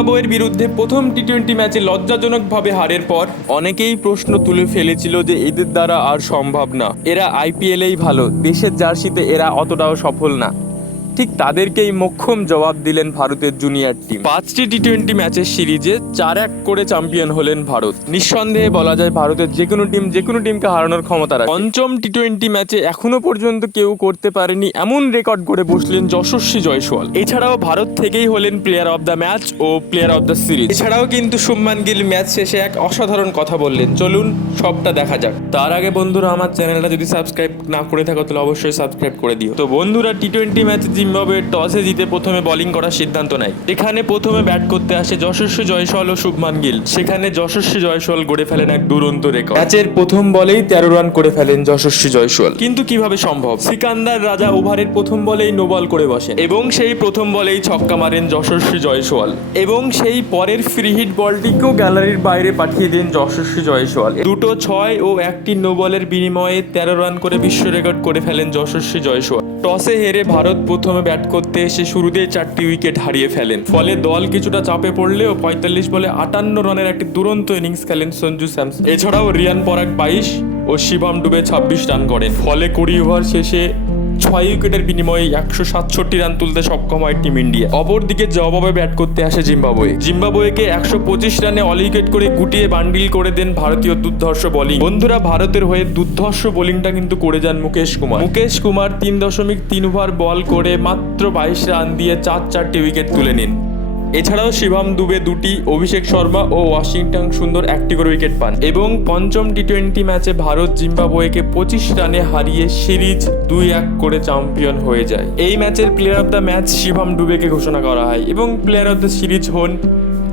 জিম্বাবুয়ের বিরুদ্ধে প্রথম টি-20 ম্যাচে লজ্জাজনকভাবে হারের পর অনেকেই প্রশ্ন তুলে ফেলেছিল যে এদের দ্বারা আর সম্ভব না, এরা আইপিএলেই ভালো, দেশের জার্সিতে এরা অতটাও সফল না। ঠিক তাদেরকেই মোক্ষম জবাব দিলেন ভারতের জুনিয়র টিম। 5টি টি-20 ম্যাচের সিরিজে 4-1 করে চ্যাম্পিয়ন হলেন ভারত। নিঃসন্দেহে বলা যায় ভারতের যে কোনো টিমকে হারানোর ক্ষমতা রাখে। পঞ্চম টি-20 ম্যাচে এখনো পর্যন্ত কেউ করতে পারেনি এমন রেকর্ড করে বসলেন যশস্বী জয়সওয়াল। এছাড়াও ভারত থেকেই হলেন প্লেয়ার অফ দ্য ম্যাচ ও প্লেয়ার অফ দ্য সিরিজ। এছাড়াও কিন্তু শুভমান গিল ম্যাচ শেষে এক অসাধারণ কথা বললেন, চলুন সবটা দেখা যাক। তার আগে বন্ধুরা, আমার চ্যানেলটা যদি সাবস্ক্রাইব না করে থাকো তাহলে অবশ্যই সাবস্ক্রাইব করে দিও। তো বন্ধুরা, টি-20 ম্যাচে জিম্বাবুয়ে টসে জিতে প্রথমে বোলিং করার সিদ্ধান্ত নেয়। এখানে প্রথমে ব্যাট করতে আসে যশস্বী জয়সওয়াল ও শুভমান গিল। সেখানে যশস্বী জয়সওয়াল গড়ে ফেলেন এক দুরন্ত রেকর্ড। ম্যাচের প্রথম বলেই 13 রান করে ফেলেন যশস্বী জয়সওয়াল। কিন্তু কিভাবে সম্ভব? সিকান্দার রাজা ওভারের প্রথম বলেই নো বল করে বসেন এবং সেই প্রথম বলেই ছক্কা মারেন যশস্বী জয়সওয়াল এবং সেই পরের ফ্রি হিট বলটিকেও গ্যালারির বাইরে পাঠিয়ে দেন যশস্বী জয়সওয়াল। দুটো 6 ও একটি নো বলের বিনিময়ে 13 রান করে বিশ্ব রেকর্ড করে ফেলেন যশস্বী জয়সওয়াল। টসে হেরে ভারত প্রথমে ব্যাট করতে এসে শুরুতেই 4টি উইকেট হারিয়ে ফেলেন। ফলে দল কিছুটা চাপে পড়লেও 45 বলে 58 রানের একটি দুরন্ত ইনিংস খেলেন সঞ্জু স্যামসন। এছাড়াও রিয়ান পরাগ 22 ও শিবম ডুবে 26 রান করেন। ফলে 20 ওভার শেষে 6 উইকেটের বিনিময়ে 167 রান তুলতে সক্ষম হয় টিম ইন্ডিয়া। অপরদিকে জবাবে ব্যাট করতে আসে জিম্বাবুয়েকে 125 রানে অল উইকেট করে গুটিয়ে বান্ডিল করে দেন ভারতীয় দুর্ধর্ষ বোলিং। বন্ধুরা, ভারতের হয়ে দুর্ধর্ষ বোলিংটা কিন্তু করে যান মুকেশ কুমার 3.3 ওভার বল করে মাত্র 22 রান দিয়ে 4টি উইকেট তুলে নিন। এছাড়াও শিবম দুবে 2টি, অভিষেক শর্মা ও ওয়াশিংটন সুন্দর 1টি করে উইকেট পান এবং পঞ্চম টি-20 ম্যাচে ভারত জিম্বাবুয়েকে 25 রানে হারিয়ে সিরিজ 2-1 করে চ্যাম্পিয়ন হয়ে যায়। এই ম্যাচের player of the match Shivam ডুবেকে ঘোষণা করা হয় এবং প্লেয়ার অফ দ্য সিরিজ হন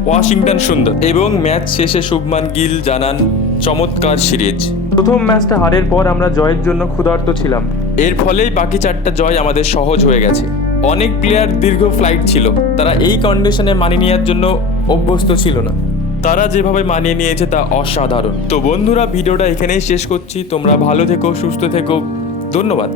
ওয়াশিংটন সুন্দর। এবং ম্যাচ শেষে শুভমান গিল জানান, চমৎকার সিরিজ। প্রথম ম্যাচটা হারের পর আমরা জয়ের জন্য ক্ষুধার্ত ছিলাম, এর ফলেই বাকি 4টা জয় আমাদের সহজ হয়ে গেছে। অনেক প্লেয়ার দীর্ঘ ফ্লাইট ছিল, তারা এই কন্ডিশনে মানিয়ে নেওয়ার জন্য অভ্যস্ত ছিল না। তারা যেভাবে মানিয়ে নিয়েছে তা অসাধারণ। তো বন্ধুরা, ভিডিওটা এখানেই শেষ করছি। তোমরা ভালো থেকো, সুস্থ থেকো, ধন্যবাদ।